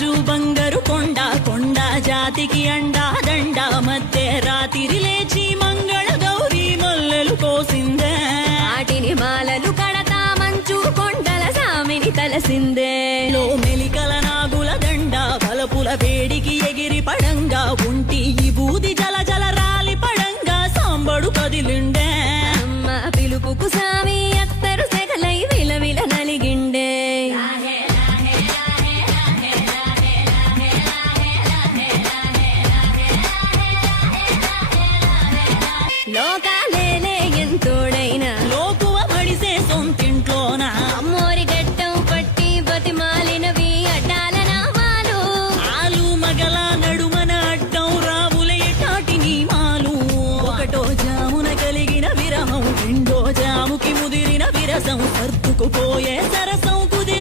రాజు బంగారు కొండ కొండ జాతికి అండా దండ మధ్య రాత్రి లేచి మంగళ గౌరీ మల్లెలు కోసిందే వాటిని మాలలు కడతా మంచు కొండల సామిని తలసిందే లో మెలికల నాగుల దండ బలపుల వేడికి ఎగిరి పడంగా ఉంటి ఈ బూది జల జల రాలి పడంగా సాంబడు కదిలిండే అమ్మ పిలుపుకు సామి